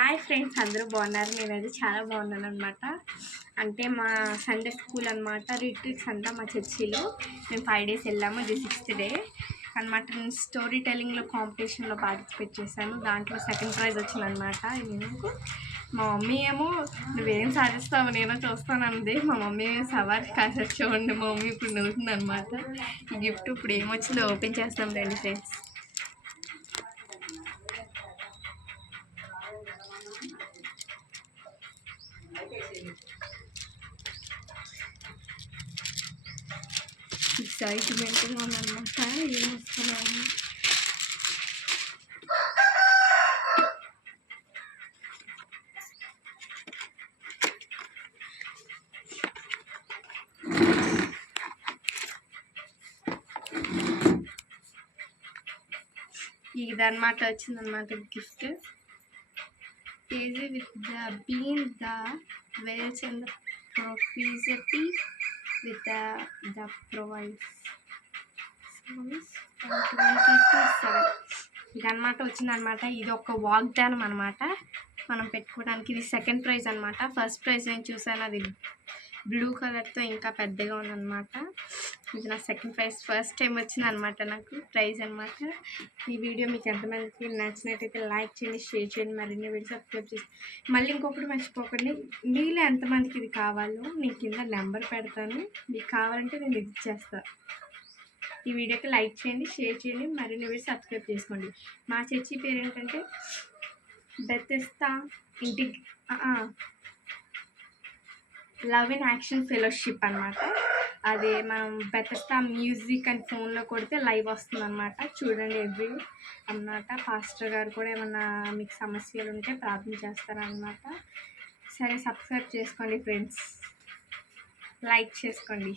Hi friends, అందరూ బాగున్నారు. నేనైతే చాలా బాగున్నాను అనమాట. అంటే మా సండే స్కూల్ అనమాట, రిట్రీట్స్ అంతా మా చర్చిలో మేము 5 days వెళ్ళాము. ఇది 6th day అనమాట. నేను స్టోరీ టెల్లింగ్లో కాంపిటీషన్లో పార్టిసిపేట్ చేశాను. దాంట్లో సెకండ్ ప్రైజ్ వచ్చిందనమాట. నేను మా మమ్మీ ఏమో నువ్వేం సాధిస్తావు నేనో చూస్తానంది. మా మమ్మీ సవాల్ కాసేపు చూడండి. మా మమ్మీ ఇప్పుడు నవ్వుతుంది అనమాట. ఈ గిఫ్ట్ ఇప్పుడు ఏమొచ్చిందో ఓపెన్ చేస్తాం రండి ఫ్రెండ్స్. ఎక్సైట్మెంట్గా ఉందన్నమాట. ఏమొస్తున్నాను ఇదన్నమాట, వచ్చిందన్నమాట gift. Easy with the bean the wells and the ప్రొఫిసిటీ with the provides ఇదన్నమాట వచ్చిందనమాట. ఇది ఒక వాగ్దానం అనమాట మనం పెట్టుకోవడానికి. ఇది సెకండ్ ప్రైజ్ అనమాట. ఫస్ట్ ప్రైజ్ నేను చూసాను, అది బ్లూ కలర్తో ఇంకా పెద్దగా ఉందన్నమాట. ఇది నా సెకండ్ ప్రైజ్. ఫస్ట్ టైం వచ్చిందనమాట నాకు ప్రైజ్ అనమాట. ఈ వీడియో మీకు ఎంతమందికి నచ్చినట్టయితే లైక్ చేయండి, షేర్ చేయండి, మరిన్ని వీడియో సబ్స్క్రైబ్ చేసి. మళ్ళీ ఇంకొకటి మర్చిపోకండి, మీలో ఎంతమందికి ఇది కావాలో నేను కింద నెంబర్ పెడతాను. మీకు కావాలంటే నేను ఇది ఇచ్చేస్తాను. ఈ వీడియోకి లైక్ చేయండి, షేర్ చేయండి, మరిన్ని వీడియో సబ్స్క్రైబ్ చేసుకోండి. మా చర్చి పేరు ఏంటంటే Bethesda love in action fellowship అనమాట. అది మనం బెతెస్దా మ్యూజిక్ అని ఫోన్లో కొడితే లైవ్ వస్తుంది అనమాట. చూడండి ఎవ్రీ అన్నమాట. పాస్టర్ గారు కూడా ఏమన్నా మీకు సమస్యలు ఉంటే ప్రార్థన చేస్తారనమాట. సరే, సబ్స్క్రైబ్ చేసుకోండి ఫ్రెండ్స్, లైక్ చేసుకోండి.